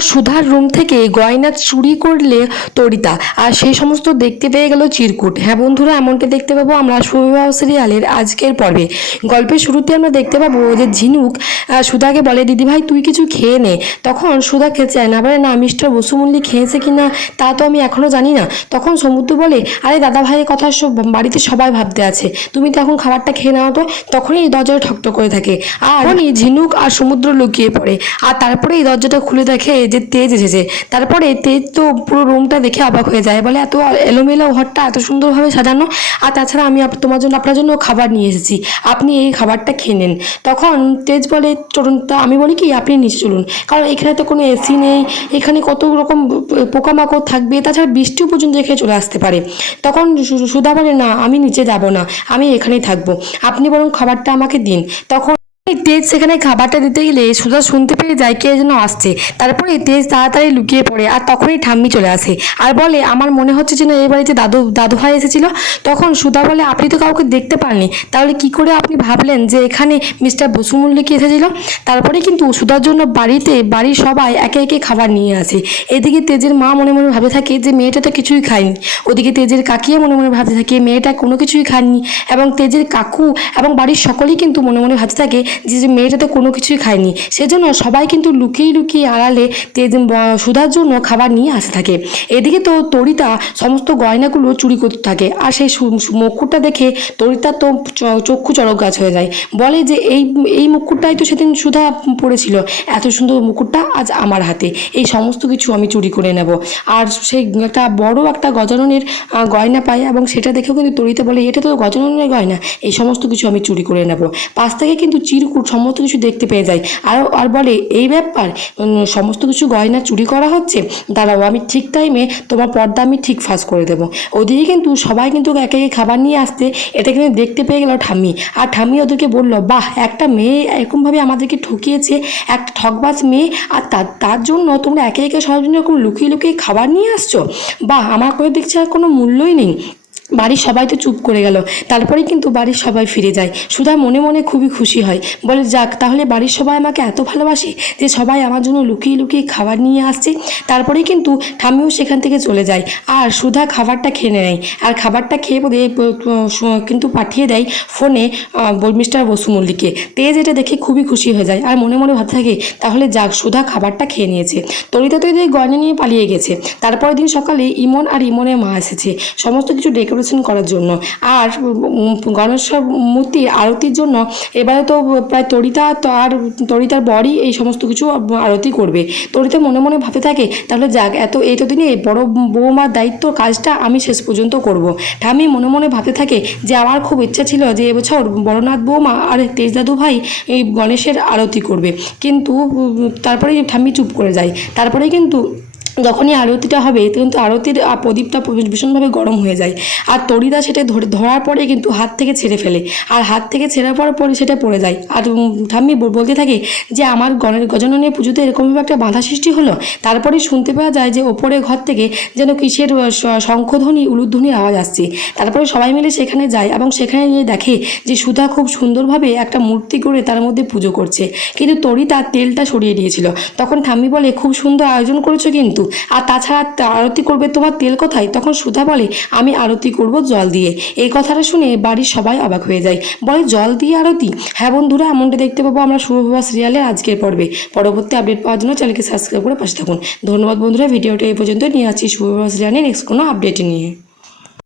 সুধার রুম থেকে গয়না চুরি করলে তরিতা। আর সেই সমস্ত দেখতে পেয়ে গেল চিরকুট। হ্যাঁ বন্ধুরা, এমনটা দেখতে পাবো আমরা সুবিবাহ সিরিয়ালের আজকের পর্বে। গল্পের শুরুতে আমরা দেখতে পাবো যে ঝিনুক সুধাকে বলে, দিদি ভাই, তুই কিছু খেয়ে নে। তখন সুধা খেতে চায় না বলে না, মিস্টার বসুমল্লি খেয়েছে কি না তা তো আমি এখনও জানি না। তখন সমুদ্র বলে, আরে দাদা ভাইয়ের কথা সব বাড়িতে সবাই ভাবতে আছে। তুমি তো এখন খাবারটা খেয়ে নাও তো। তখনই এই দরজাটা ঠকঠক করে থাকে। আর ঝিনুক আর সমুদ্র লুকিয়ে পড়ে। আর তারপরে এই দরজাটা খুলে দেখে যে তেজ এসেছে। তারপরে তেজ তো পুরো রুমটা দেখে অবাক হয়ে যায়। বলে, এত এলোমেলো ঘরটা, এত সুন্দরভাবে সাজানো। আর তাছাড়া আমি তোমার জন্য, আপনার জন্য খাবার নিয়ে এসেছি। আপনি এই খাবারটা খেয়ে নেন। তখন তেজ বলে, চলুন তা, আমি বলি কি, আপনি নিচে চলুন। কারণ এখানে তো কোনো এসি নেই। এখানে কত রকম পোকামাকড় থাকবে। তাছাড়া বৃষ্টিও পর্যন্ত এখানে চলে আসতে পারে। তখন সুধা বলে, না, আমি নিচে যাব না। আমি এখানেই থাকব। আপনি বরং খাবারটা আমাকে দিন। তখন তেজ সেখানে খাবারটা দিতে গেলে সুধা শুনতে পেয়ে যায় কে যেন আসছে। তারপরে তেজ তাড়াতাড়ি লুকিয়ে পড়ে আর তখনই ঠাম্মি চলে আসে আর বলে, আমার মনে হচ্ছে যেন এই বাড়িতে দাদু দাদু ভাই এসেছিল। তখন সুধা বলে, আপনি তো কাউকে দেখতে পাননি। তাহলে কি করে আপনি ভাবলেন যে এখানে মিস্টার বসুমল্লি কি এসেছিল? তারপরে কিন্তু সুধার জন্য বাড়িতে, বাড়ির সবাই একে একে খাবার নিয়ে আসে। এদিকে তেজের মা মনে মনে ভাবে থাকে যে মেয়েটা তো কিছুই খায়নি। ওদিকে তেজের কাকিয়া মনে মনে ভাবতে থাকে, মেয়েটা কোনো কিছুই খায়নি। এবং তেজের কাকু এবং বাড়ির সকলেই কিন্তু মনে মনে ভাবতে থাকে যে মেয়েটা তো কোনো কিছুই খায়নি, সেজন্য সবাই কিন্তু লুকিয়ে লুকিয়ে আড়ালে সুধার জন্য খাবার নিয়ে আসতে থাকে। এদিকে তো তরিতা সমস্ত গয়নাগুলো চুরি করতে থাকে, আর সেই মুকুটটা দেখে তরিতার তো চক্ষু চড়ক গাছ হয়ে যায়। বলে যে এই এই মুকুটটাই তো সেদিন সুধা পড়েছিল, এত সুন্দর মুকুটটা আজ আমার হাতে, এই সমস্ত কিছু আমি চুরি করে নেব। আর সেই একটা বড় একটা গজাননের গয়না পায়, এবং সেটা দেখেও কিন্তু তরিতা বলে, এটা তো গজাননের গয়না, এই সমস্ত কিছু আমি চুরি করে নেব। পাশ থেকে কিন্তু চিরকুট সমস্ত কিছু দেখতে পেয়ে যায়। আর আর বলে, এই ব্যাপার সমস্ত কিছু গয়না চুরি করা হচ্ছে? দাঁড়াও, আমি ঠিক টাইমে তোমার পর্দা আমি ঠিক ফাঁস করে দেবো। ওদিকে কিন্তু সবাই কিন্তু একে একে খাবার নিয়ে আসতে এটা কিন্তু দেখতে পেয়ে গেল ঠাম্মি। আর ঠাম্মি ওদেরকে বলল, বাহ, একটা মেয়ে এরকমভাবে আমাদেরকে ঠকিয়েছে, একটা ঠকবাজ মেয়ে, আর তার তার জন্য তোমরা একে একে সবার জন্য এরকম লুকিয়ে লুকিয়ে খাবার নিয়ে আসছো? বাহ, আমার করে দেখছি আর কোনো মূল্যই নেই। বাড়ির সবাই তো চুপ করে গেল। তারপরে কিন্তু বাড়ির সবাই ফিরে যায়। সুধা মনে মনে খুবই খুশি হয়। বলে, যাক, তাহলে বাড়ির সবাই আমাকে এত ভালোবাসে যে সবাই আমার জন্য লুকিয়ে লুকিয়ে খাবার নিয়ে আসছে। তারপরে কিন্তু ঠামিও সেখান থেকে চলে যায়। আর সুধা খাবারটা খেয়ে নেয়। আর খাবারটা খেয়ে কিন্তু পাঠিয়ে দেয় ফোনে মিস্টার বসু মল্লিককে তেজ এটা দেখে খুবই খুশি হয়ে যায়। আর মনে মনে ভাবতে থাকে, তাহলে যাক, সুধা খাবারটা খেয়ে নিয়েছে। তরিতা তো এদের গয়না নিয়ে পালিয়ে গেছে। তারপরের দিন সকালে ইমন আর ইমনের মা এসেছে। সমস্ত কিছু ডেকোরেশন করার জন্য। আর গণেশ মূর্তির আরতির জন্য এবারে তো প্রায় তরিতা আর তরিতার বরই এই সমস্ত কিছু আরতি করবে। তরিতা মনে মনে ভাবতে থাকে তাহলে যাক এত এই তো দিনে বড় বৌমার দায়িত্ব কাজটা আমি শেষ পর্যন্ত করব। ঠামি মনে মনে ভাবতে থাকে যে আমার খুব ইচ্ছা ছিল যে এবছর বড়নাথ বৌমা আর তেজ দাদু ভাই এই গণেশের আরতি করবে। কিন্তু উম, তারপরে ঠাম্মি চুপ করে যায় তারপরে কিন্তু যখনই আরতিটা হবে, কিন্তু আরতির প্রদীপটা ভীষণভাবে গরম হয়ে যায়। আর তরিদা সেটা ধরে, ধরার পরে কিন্তু হাত থেকে ছেড়ে ফেলে। আর হাত থেকে ছেড়ে পড়ার পরে সেটা পড়ে যায়। আর ঠাম্মি বলতে থাকে যে, আমার গণের গজাননের পুজোতে এরকমভাবে একটা বাধা সৃষ্টি হলো? তারপরে শুনতে পাওয়া যায় যে, ওপরে ঘর থেকে যেন কিসের শঙ্খধ্বনি, উলুধ্বনির আওয়াজ আসছে। তারপরে সবাই মিলে সেখানে যায় এবং সেখানে গিয়ে দেখে যে, সুধা খুব সুন্দরভাবে একটা মূর্তি করে তার মধ্যে পুজো করছে। কিন্তু তরি তার তেলটা সরিয়ে দিয়েছিল। তখন ঠাম্মি বলে, খুব সুন্দর আয়োজন করেছ কিন্তু। আর তাছাড়া আরতি করবে তোমার তেল কোথায়? তখন সুধা বলে, আমি আরতি করব জল দিয়ে। এই কথাটা শুনে বাড়ির সবাই অবাক হয়ে যায়। বলে, জল দিয়ে আরতি? হ্যাঁ বন্ধুরা, এমনটা দেখতে পাবো আমরা শুভবাস সিরিয়ালের আজকের পর্বে। পরবর্তী আপডেট পাওয়ার জন্য চ্যানেলকে সাবস্ক্রাইব করে পাশে থাকুন। ধন্যবাদ বন্ধুরা, ভিডিওটা এই পর্যন্ত নিয়ে আসছি শুভবাস সিরিয়ালে নেক্সট কোনো আপডেট নিয়ে।